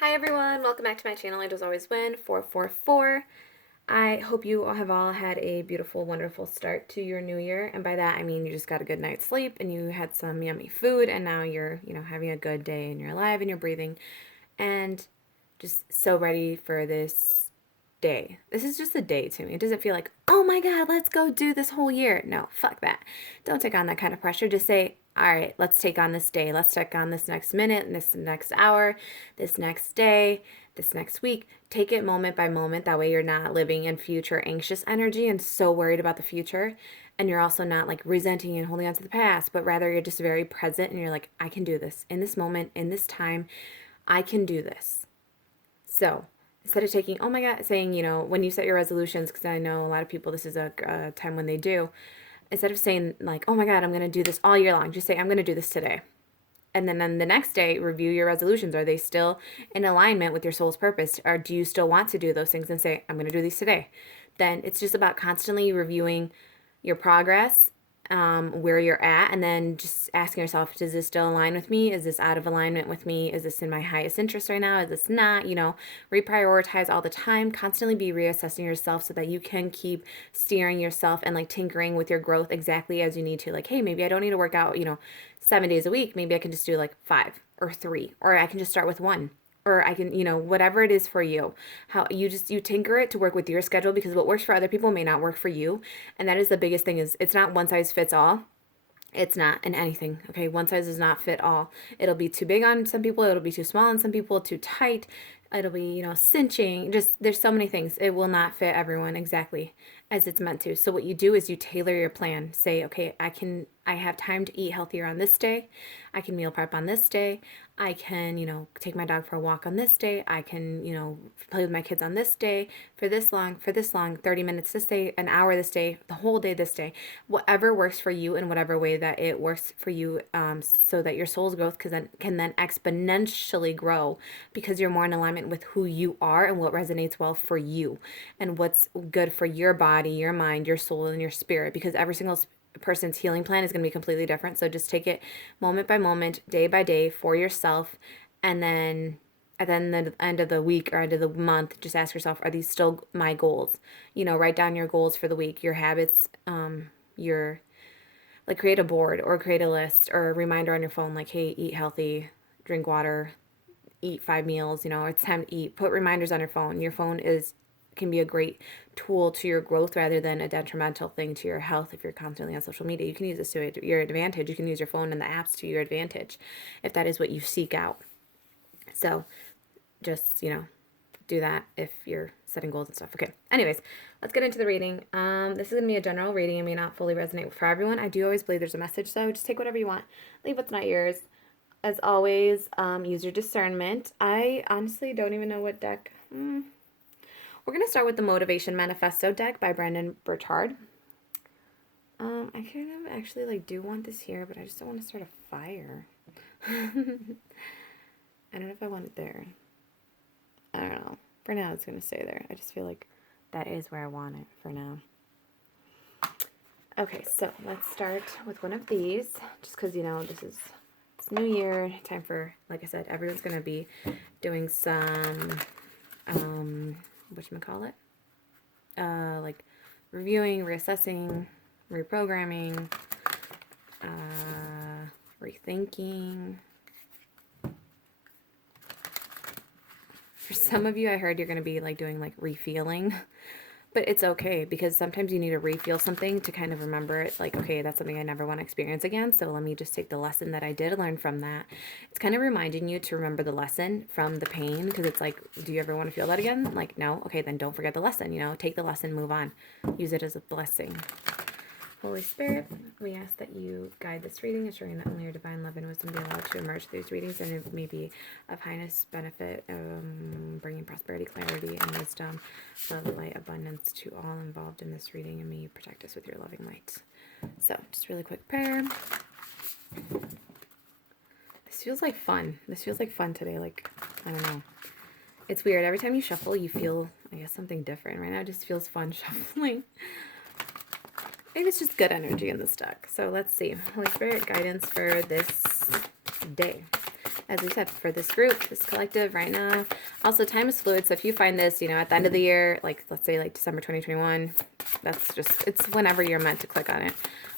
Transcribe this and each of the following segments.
Hi everyone, welcome back to my channel. I just always win 444. I hope you all have had a beautiful, wonderful start to your new year. And by that, I mean you just got a good night's sleep and you had some yummy food and now you're, having a good day and you're alive and you're breathing and just so ready for this day. This is just a day to me. It doesn't feel like, oh my God, let's go do this whole year. No, fuck that. Don't take on that kind of pressure. Just say, all right, let's take on this day. Let's take on this next minute, this next hour, this next day, this next week. Take it moment by moment. That way you're not living in future anxious energy and so worried about the future. And you're also not like resenting and holding on to the past, but rather you're just very present and you're like, I can do this in this moment, in this time. I can do this. So instead of taking, oh my God, saying, when you set your resolutions, because I know a lot of people, this is a time when they do, instead of saying like, oh my God, I'm going to do this all year long, just say, I'm going to do this today. And then on the next day, review your resolutions. Are they still in alignment with your soul's purpose? Or do you still want to do those things and say, I'm going to do these today? Then it's just about constantly reviewing your progress, where you're at, and then just asking yourself, does this still align with me? Is this out of alignment with me? Is this in my highest interest right now? Is this not? Reprioritize all the time, constantly be reassessing yourself so that you can keep steering yourself and like tinkering with your growth exactly as you need to. Like, hey, maybe I don't need to work out, 7 days a week. Maybe I can just do like 5 or 3, or I can just start with one, or I can, whatever it is for you. How you tinker it to work with your schedule, because what works for other people may not work for you. And that is the biggest thing, is it's not one size fits all. It's not in anything. Okay, one size does not fit all. It'll be too big on some people, it'll be too small on some people, too tight, it'll be, cinching. Just there's so many things. It will not fit everyone exactly as it's meant to. So what you do is you tailor your plan. Say, okay, I have time to eat healthier on this day. I can meal prep on this day. I can, take my dog for a walk on this day. I can, play with my kids on this day for this long, 30 minutes this day, an hour this day, the whole day this day. Whatever works for you in whatever way that it works for you, so that your soul's growth can then exponentially grow, because you're more in alignment with who you are and what resonates well for you and what's good for your body, your mind, your soul, and your spirit, because every single person's healing plan is going to be completely different. So just take it moment by moment, day by day for yourself. And then at the end of the week or end of the month, just ask yourself, are these still my goals? Write down your goals for the week, your habits, your, like, create a board or create a list or a reminder on your phone, like, hey, eat healthy, drink water, eat 5 meals, it's time to eat. Put reminders on your phone. Your phone can be a great tool to your growth rather than a detrimental thing to your health. If you're constantly on social media, you can use this to your advantage. You can use your phone and the apps to your advantage if that is what you seek out. So just, do that if you're setting goals and stuff. Okay. Anyways, let's get into the reading. This is going to be a general reading. It may not fully resonate for everyone. I do always believe there's a message, so just take whatever you want. Leave what's not yours. As always, use your discernment. I honestly don't even know what deck. We're going to start with the Motivation Manifesto deck by Brendon Burchard. I kind of actually do want this here, but I just don't want to start a fire. I don't know if I want it there. I don't know. For now, it's going to stay there. I just feel like that is where I want it for now. Okay, so let's start with one of these, just because, it's new year, time for, like I said, everyone's going to be doing some, whatchamacallit? Like reviewing, reassessing, reprogramming, rethinking. For some of you, I heard you're going to be doing refeeling, but it's okay, because sometimes you need to refeel something to kind of remember it. Like, okay, that's something I never want to experience again. So let me just take the lesson that I did learn from that. It's kind of reminding you to remember the lesson from the pain, because it's like, do you ever want to feel that again? Like, no. Okay, then don't forget the lesson, take the lesson, move on, use it as a blessing. Holy Spirit, we ask that you guide this reading, ensuring that only your divine love and wisdom be allowed to emerge through these readings, and it may be of highness, benefit, bringing prosperity, clarity, and wisdom, love, light, abundance to all involved in this reading, and may you protect us with your loving light. So, just really quick prayer. This feels like fun. This feels like fun today. I don't know. It's weird. Every time you shuffle, you feel, I guess, something different. Right now, it just feels fun shuffling. Maybe it's just good energy in this deck. So let's see. Holy Spirit, guidance for this day. as we said, for this group, this collective right now. Also, time is fluid. So if you find this, you know, at the end of the year, like let's say like December 2021, that's just, it's whenever you're meant to click on it.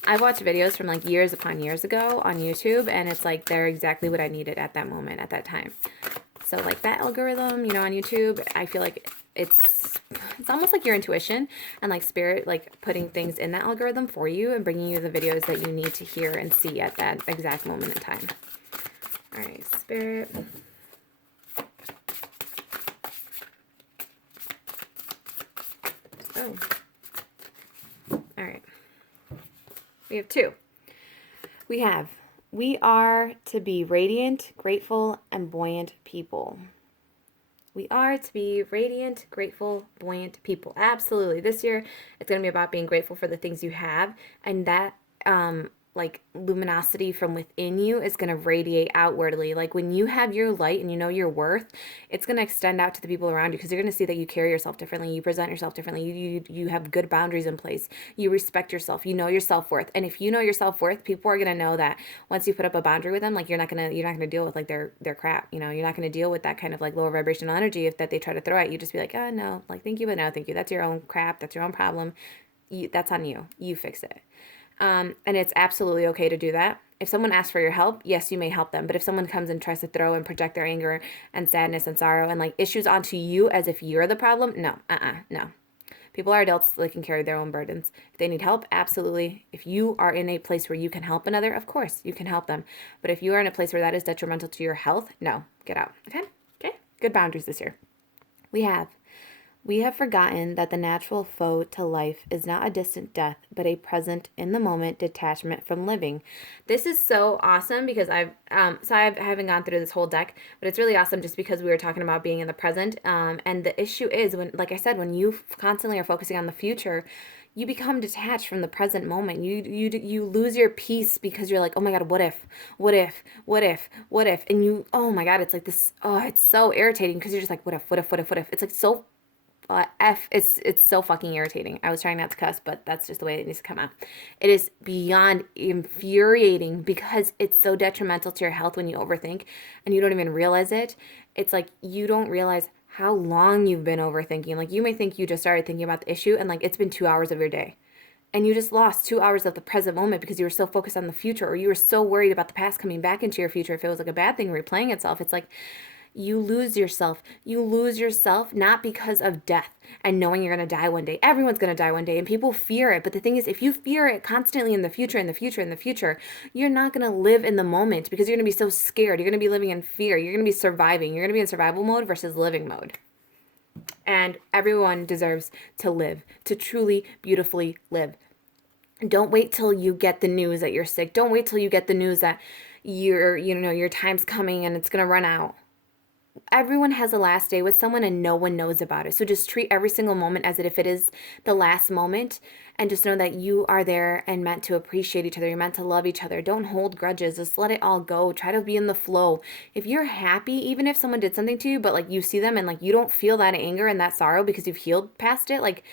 I've watched videos from like years upon years ago on YouTube, and it's like they're exactly what I needed at that moment, at that time. So like that algorithm, you know, on YouTube, I feel like it's almost like your intuition and like spirit, like putting things in that algorithm for you and bringing you the videos that you need to hear and see at that exact moment in time. All right, spirit. Oh. All right. We have two. We are to be radiant, grateful, and buoyant people. We are to be radiant, grateful, buoyant people. Absolutely. This year, it's going to be about being grateful for the things you have, and that like luminosity from within you is going to radiate outwardly. Like when you have your light and you know your worth, it's going to extend out to the people around you, because you're going to see that you carry yourself differently, you present yourself differently, you have good boundaries in place, you respect yourself, you know your self-worth. And if you know your self-worth, people are going to know that once you put up a boundary with them, like you're not going to deal with like their crap, you know, you're not going to deal with that kind of like lower vibrational energy if that they try to throw at you. Just be like, oh no, like thank you, but no thank you, that's your own crap, that's your own problem, that's on you, you fix it. And it's absolutely okay to do that. If someone asks for your help, yes, you may help them. But if someone comes and tries to throw and project their anger and sadness and sorrow and like issues onto you as if you're the problem, no, no. People are adults, they can carry their own burdens. If they need help, absolutely. If you are in a place where you can help another, of course, you can help them. But if you are in a place where that is detrimental to your health, no, get out. Okay? Good boundaries this year. We have forgotten that the natural foe to life is not a distant death, but a present in the moment detachment from living. This is so awesome because I haven't gone through this whole deck, but it's really awesome just because we were talking about being in the present. And the issue is when, like I said, when you constantly are focusing on the future, you become detached from the present moment. You lose your peace because you're like, oh my God, what if? And you, oh my God, it's like this, oh, it's so irritating because you're just like, what if? It's like so it's so fucking irritating. I was trying not to cuss, but that's just the way it needs to come out. It is beyond infuriating because it's so detrimental to your health when you overthink and you don't even realize it. It's like you don't realize how long you've been overthinking. Like you may think you just started thinking about the issue and like it's been 2 hours of your day. And you just lost 2 hours of the present moment because you were so focused on the future, or you were so worried about the past coming back into your future if it was like a bad thing replaying itself. It's like you lose yourself. You lose yourself not because of death and knowing you're going to die one day. Everyone's going to die one day and people fear it. But the thing is, if you fear it constantly in the future, you're not going to live in the moment because you're going to be so scared. You're going to be living in fear. You're going to be surviving. You're going to be in survival mode versus living mode. And everyone deserves to live, to truly, beautifully live. Don't wait till you get the news that you're sick. Don't wait till you get the news that your time's coming and it's going to run out. Everyone has a last day with someone and no one knows about it. So just treat every single moment as if it is the last moment, and just know that you are there and meant to appreciate each other. You're meant to love each other. Don't hold grudges. Just let it all go. Try to be in the flow. If you're happy, even if someone did something to you, but like you see them and like you don't feel that anger and that sorrow because you've healed past it, like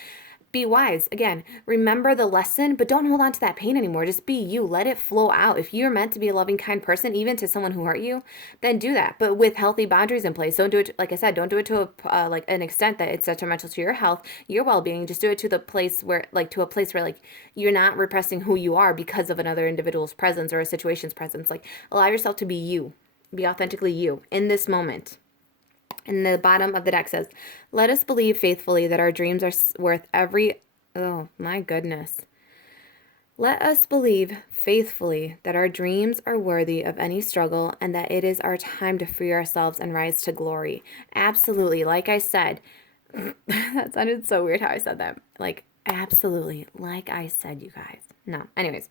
be wise. Again, remember the lesson, but don't hold on to that pain anymore. Just be you. Let it flow out. If you're meant to be a loving, kind person, even to someone who hurt you, then do that. But with healthy boundaries in place. Don't do it, like I said, don't do it to like an extent that it's detrimental to your health, your well-being. Just do it to a place where you're not repressing who you are because of another individual's presence or a situation's presence. Like allow yourself to be you. Be authentically you in this moment. And the bottom of the deck says, let us believe faithfully that our dreams are worth every... Oh, my goodness. Let us believe faithfully that our dreams are worthy of any struggle and that it is our time to free ourselves and rise to glory. Absolutely. Like I said, that sounded so weird how I said that. Like, absolutely. Like I said, you guys. No. Anyways.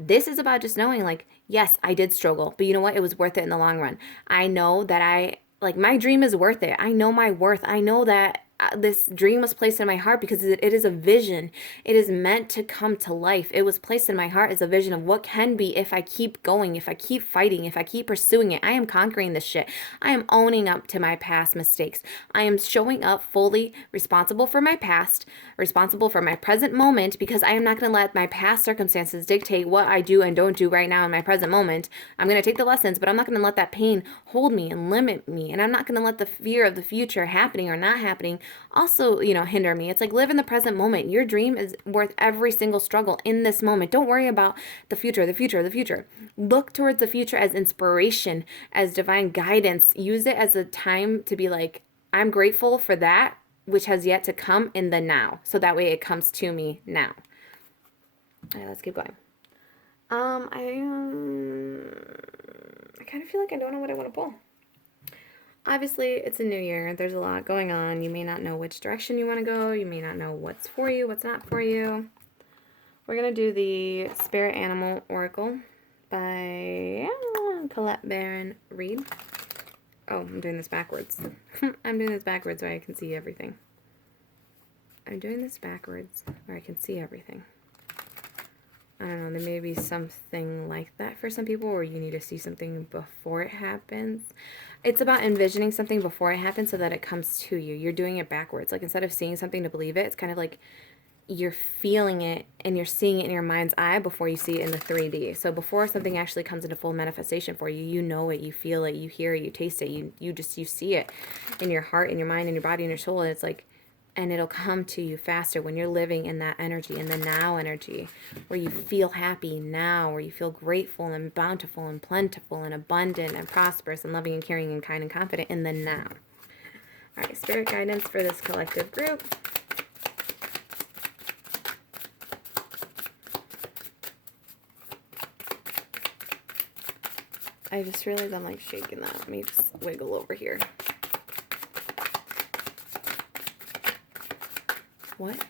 This is about just knowing, like, yes, I did struggle, but you know what? It was worth it in the long run. I know that my dream is worth it. I know my worth. I know that this dream was placed in my heart because it is a vision. It is meant to come to life. It was placed in my heart as a vision of what can be if I keep going, if I keep fighting, if I keep pursuing it. I am conquering this shit. I am owning up to my past mistakes. I am showing up fully responsible for my past, responsible for my present moment, because I am not going to let my past circumstances dictate what I do and don't do right now in my present moment. I'm going to take the lessons, but I'm not going to let that pain hold me and limit me. And I'm not going to let the fear of the future happening or not happening also, hinder me. It's like, live in the present moment. Your dream is worth every single struggle in this moment. Don't worry about the future, the future, the future. Look towards the future as inspiration, as divine guidance. Use it as a time to be like, I'm grateful for that which has yet to come in the now. So that way it comes to me now. All right, let's keep going. I kind of feel like I don't know what I want to pull. Obviously, it's a new year. There's a lot going on. You may not know which direction you want to go. You may not know what's for you, what's not for you. We're going to do the Spirit Animal Oracle by Colette Baron Reed. Oh, I'm doing this backwards. I'm doing this backwards where I can see everything. I'm doing this backwards where I can see everything. I don't know, there may be something like that for some people where you need to see something before it happens. It's about envisioning something before it happens so that it comes to you. You're doing it backwards. Like, instead of seeing something to believe it, it's kind of like you're feeling it and you're seeing it in your mind's eye before you see it in the 3D. So before something actually comes into full manifestation for you, you know it, you feel it, you hear it, you taste it, you see it in your heart, in your mind, in your body, in your soul. And it's like, and it'll come to you faster when you're living in that energy, in the now energy, where you feel happy now, where you feel grateful and bountiful and plentiful and abundant and prosperous and loving and caring and kind and confident in the now. All right, spirit guidance for this collective group. I just realized I'm like shaking that. Let me just wiggle over here. What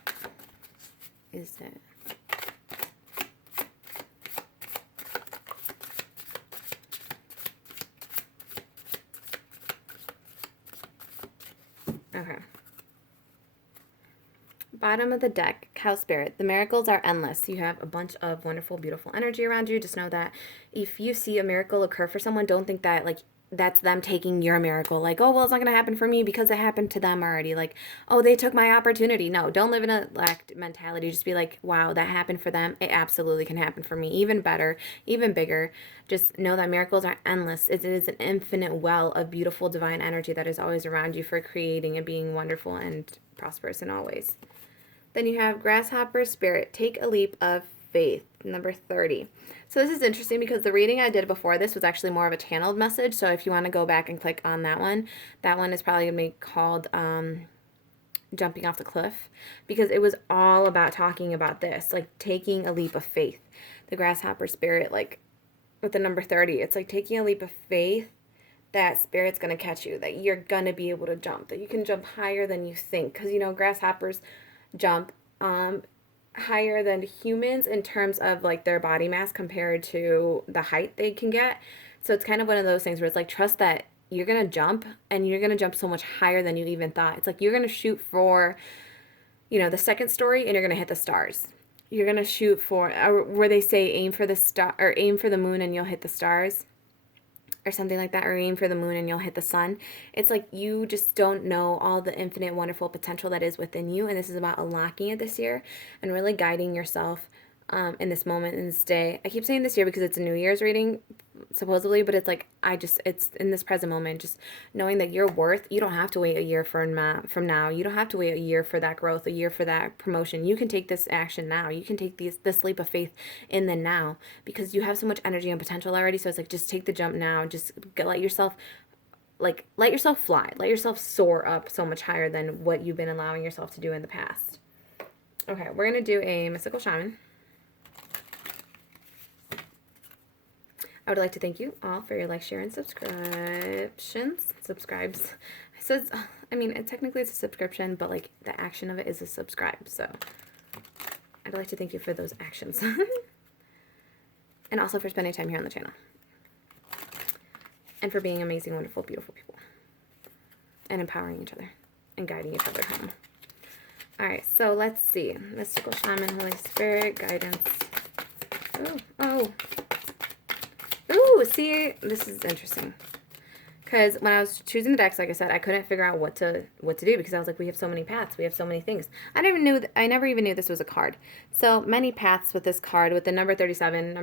is it? Okay. Bottom of the deck, Cow Spirit. The miracles are endless. You have a bunch of wonderful, beautiful energy around you. Just know that if you see a miracle occur for someone, don't think that, like, that's them taking your miracle. Like, oh, well, it's not going to happen for me because it happened to them already. Like, oh, they took my opportunity. No, don't live in a lack mentality. Just be like, wow, that happened for them. It absolutely can happen for me. Even better, even bigger. Just know that miracles are endless. It is an infinite well of beautiful divine energy that is always around you for creating and being wonderful and prosperous in all ways. Then you have Grasshopper Spirit. Take a leap of faith, number 30. So this is interesting because the reading I did before this was actually more of a channeled message. So if you want to go back and click on that one is probably going to be called Jumping Off the Cliff, because it was all about talking about this, like taking a leap of faith. The Grasshopper Spirit, like with the number 30, it's like taking a leap of faith that Spirit's going to catch you, that you're going to be able to jump, that you can jump higher than you think. Because, grasshoppers jump higher than humans in terms of like their body mass compared to the height they can get. So it's kind of one of those things where it's like, trust that you're going to jump, and you're going to jump so much higher than you even thought. It's like you're going to shoot for, the second story, and you're going to hit the stars. You're going to shoot for, where they say aim for the star, or aim for the moon and you'll hit the stars, or something like that, or aim for the moon and you'll hit the sun. It's like you just don't know all the infinite wonderful potential that is within you, and this is about unlocking it this year and really guiding yourself in this moment, in this day. I keep saying this year because it's a New Year's reading, supposedly, but it's like, it's in this present moment, just knowing that your worth, you don't have to wait a year from now. You don't have to wait a year for that growth, a year for that promotion. You can take this action now. You can take this leap of faith in the now, because you have so much energy and potential already. So it's like, just take the jump now. Just let yourself fly. Let yourself soar up so much higher than what you've been allowing yourself to do in the past. Okay, we're going to do a mystical shaman. I would like to thank you all for your like, share, and subscribes. It says, technically it's a subscription, but like the action of it is a subscribe. So I'd like to thank you for those actions. And also for spending time here on the channel. And for being amazing, wonderful, beautiful people. And empowering each other. and guiding each other home. All right, so let's see. Mystical Shaman, Holy Spirit, guidance. Oh. Ooh, see, this is interesting. Because when I was choosing the decks, like I said, I couldn't figure out what to do because I was like, we have so many paths, we have so many things. I never even knew this was a card. So many paths with this card, with the number 37,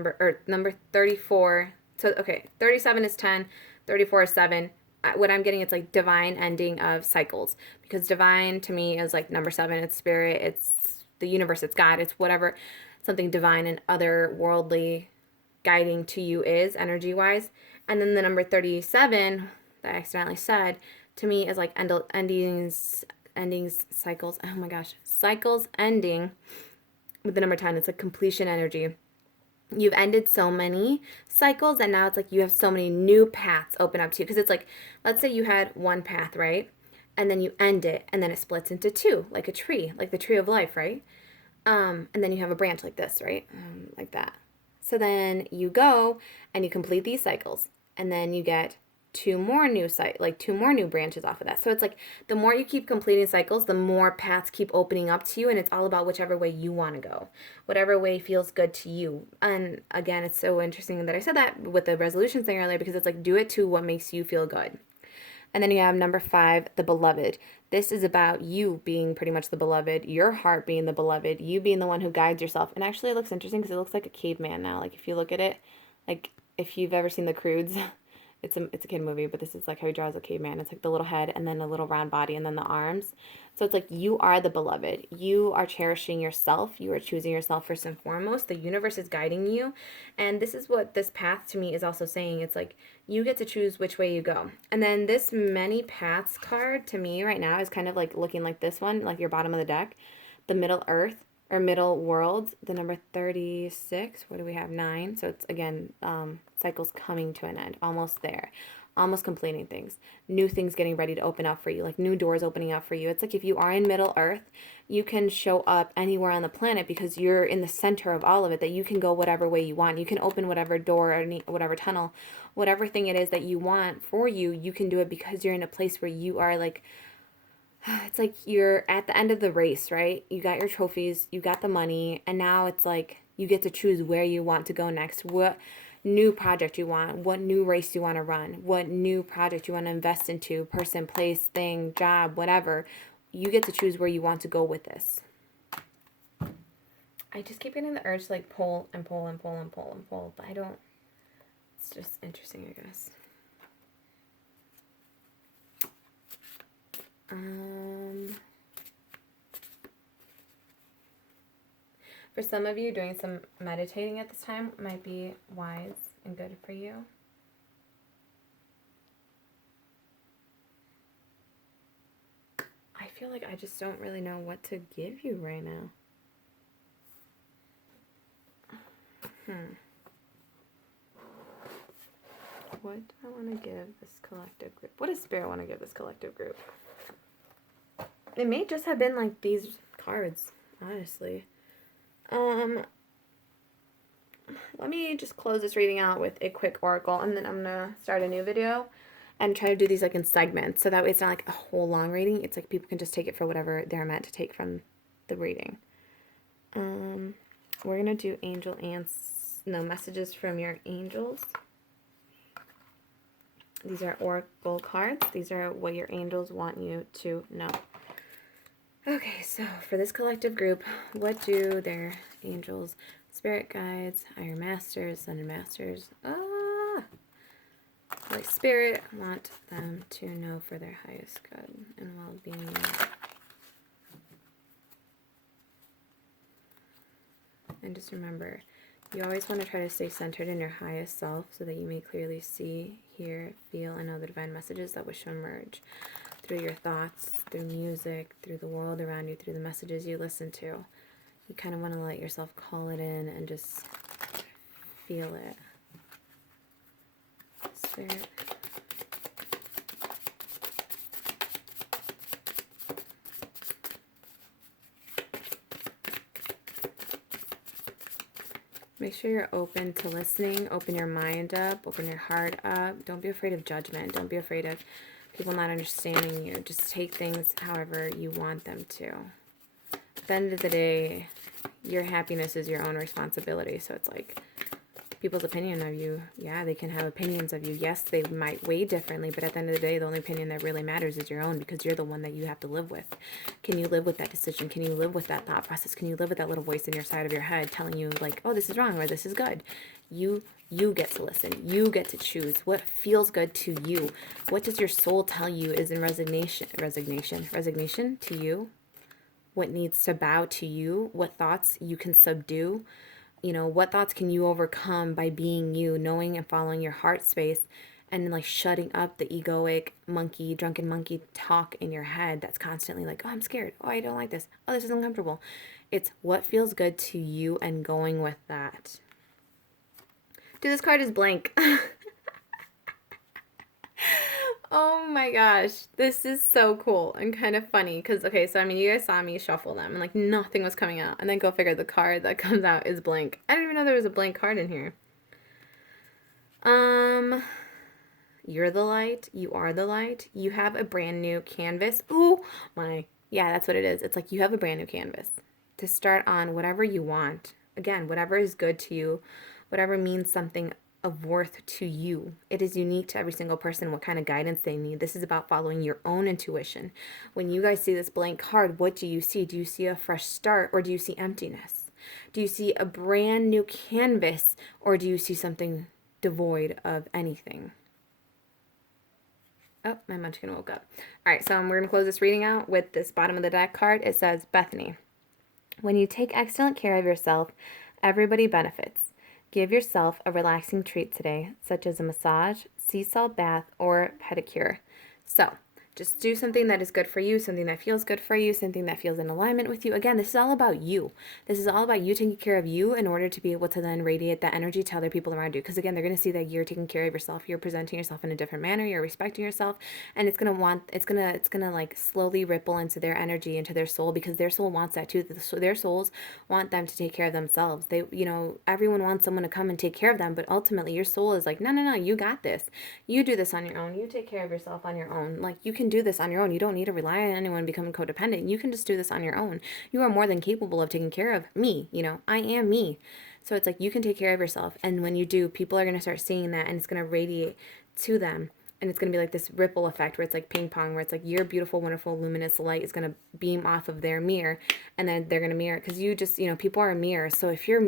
number 34. So okay, 37 is 10, 34 is 7. What I'm getting, it's like divine ending of cycles, because divine to me is like number 7. It's spirit, it's the universe, it's God, it's whatever something divine and otherworldly guiding to you is energy wise. And then the number 37 that I accidentally said to me is like endings, cycles. Oh my gosh, cycles ending with the number 10. It's like completion energy. You've ended so many cycles, and now it's like you have so many new paths open up to you. Because it's like, let's say you had one path, right? And then you end it, and then it splits into two, like a tree, like the tree of life, right? And then you have a branch like this, right? Like that. So then you go and you complete these cycles, and then you get two more new branches off of that. So it's like the more you keep completing cycles, the more paths keep opening up to you, and it's all about whichever way you want to go, whatever way feels good to you. And again, it's so interesting that I said that with the resolutions thing earlier, because it's like, do it to what makes you feel good. And then you have number 5, the beloved. This is about you being pretty much the beloved, your heart being the beloved, you being the one who guides yourself. And actually it looks interesting because it looks like a caveman now. Like if you look at it, like if you've ever seen The Croods, it's a kid movie, but this is like how he draws a caveman. It's like the little head and then a little round body and then the arms. So it's like you are the beloved. You are cherishing yourself. You are choosing yourself first and foremost. The universe is guiding you. And this is what this path to me is also saying. It's like you get to choose which way you go. And then this many paths card to me right now is kind of like looking like this one, like your bottom of the deck, the middle earth or middle world, the number 36. What do we have? 9. So it's again, cycles coming to an end, almost there, almost completing things, new things getting ready to open up for you, like new doors opening up for you. It's like if you are in Middle Earth, you can show up anywhere on the planet because you're in the center of all of it, that you can go whatever way you want. You can open whatever door or whatever tunnel, whatever thing it is that you want for you, you can do it because you're in a place where you are like, it's like you're at the end of the race, right? You got your trophies, you got the money, and now it's like you get to choose where you want to go next, what new project you want, what new race you want to run, what new project you want to invest into, person, place, thing, job, whatever. You get to choose where you want to go with this. I just keep getting the urge to like pull and pull and pull and pull and pull, but I don't. It's just interesting, I guess. For some of you, doing some meditating at this time might be wise and good for you. I feel like I just don't really know what to give you right now. What do I want to give this collective group? What does Spirit want to give this collective group? It may just have been like these cards, honestly. Let me just close this reading out with a quick oracle, and then I'm gonna start a new video and try to do these like in segments, so that way it's not like a whole long reading. It's like people can just take it for whatever they're meant to take from the reading. We're gonna do messages from your angels. These are oracle cards. These are what your angels want you to know. Okay, so for this collective group, what do their angels, spirit guides, higher masters, ascended masters, Holy Spirit want them to know for their highest good and well-being? And just remember, you always want to try to stay centered in your highest self so that you may clearly see, hear, feel, and know the divine messages that wish to emerge through your thoughts, through music, through the world around you, through the messages you listen to. You kind of want to let yourself call it in and just feel it. Spirit. Make sure you're open to listening. Open your mind up. Open your heart up. Don't be afraid of judgment. Don't be afraid of people not understanding you. Just take things however you want them to. At the end of the day, your happiness is your own responsibility. So it's like people's opinion of you, yeah, they can have opinions of you. Yes, they might weigh differently, but at the end of the day, the only opinion that really matters is your own, because you're the one that you have to live with. Can you live with that decision? Can you live with that thought process? Can you live with that little voice in your side of your head telling you like, oh, this is wrong or this is good? You get to listen. You get to choose what feels good to you. What does your soul tell you is in resignation to you? What needs to bow to you? What thoughts you can subdue? You know, what thoughts can you overcome by being you, knowing and following your heart space, and like shutting up the egoic monkey, drunken monkey talk in your head that's constantly like, oh, I'm scared. Oh, I don't like this. Oh, this is uncomfortable. It's what feels good to you and going with that. Dude, this card is blank. Oh my gosh, this is so cool and kind of funny because, okay, so I mean, you guys saw me shuffle them and like nothing was coming out, and then go figure, the card that comes out is blank. I didn't even know there was a blank card in here. You're the light, you are the light, you have a brand new canvas. Ooh, yeah, that's what it is. It's like you have a brand new canvas to start on whatever you want. Again, whatever is good to you, whatever means something of worth to you. It is unique to every single person what kind of guidance they need. This is about following your own intuition. When you guys see this blank card, what do you see? Do you see a fresh start, or do you see emptiness? Do you see a brand new canvas, or do you see something devoid of anything? Oh, my munchkin woke up. All right, so we're going to close this reading out with this bottom of the deck card. It says, Bethany, when you take excellent care of yourself, everybody benefits. Give yourself a relaxing treat today, such as a massage, sea salt bath, or pedicure. So, just do something that is good for you, something that feels good for you, something that feels in alignment with you. Again, this is all about you. This is all about you taking care of you in order to be able to then radiate that energy to other people around you. Because again, they're going to see that you're taking care of yourself. You're presenting yourself in a different manner. You're respecting yourself, and it's gonna like slowly ripple into their energy, into their soul, because their soul wants that too. Their souls want them to take care of themselves. They, you know, everyone wants someone to come and take care of them, but ultimately your soul is like, no, no, no, you got this. You do this on your own. You take care of yourself on your own. Like, you can do this on your own. You don't need to rely on anyone and become codependent. You can just do this on your own. You are more than capable of taking care of me. You know, I am me. So it's like, you can take care of yourself. And when you do, people are going to start seeing that, and it's going to radiate to them. And it's going to be like this ripple effect where it's like ping pong, where it's like your beautiful, wonderful, luminous light is going to beam off of their mirror, and then they're going to mirror, because you just, you know, people are a mirror. So if you're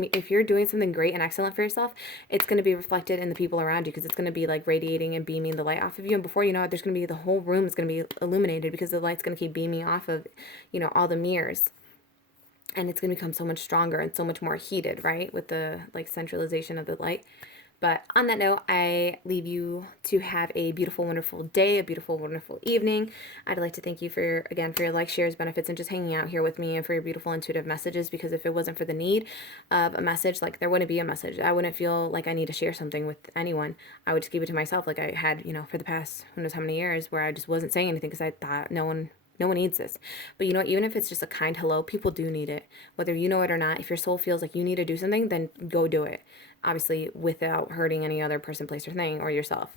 doing something great and excellent for yourself, it's going to be reflected in the people around you, because it's going to be like radiating and beaming the light off of you. And before you know it, there's going to be, the whole room is going to be illuminated, because the light's going to keep beaming off of, you know, all the mirrors. And it's going to become so much stronger and so much more heated, right? With the like centralization of the light. But on that note, I leave you to have a beautiful, wonderful day, a beautiful, wonderful evening. I'd like to thank you for your likes, shares, benefits, and just hanging out here with me, and for your beautiful, intuitive messages, because if it wasn't for the need of a message, like, there wouldn't be a message. I wouldn't feel like I need to share something with anyone. I would just keep it to myself, like I had, you know, for the past who knows how many years, where I just wasn't saying anything because I thought no one needs this. But you know what? Even if it's just a kind hello, people do need it. Whether you know it or not, if your soul feels like you need to do something, then go do it. Obviously, without hurting any other person, place, or thing, or yourself.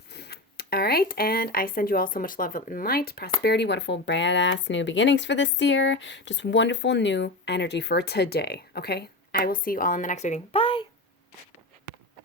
All right, and I send you all so much love and light, prosperity, wonderful, badass new beginnings for this year. Just wonderful new energy for today, okay? I will see you all in the next reading. Bye!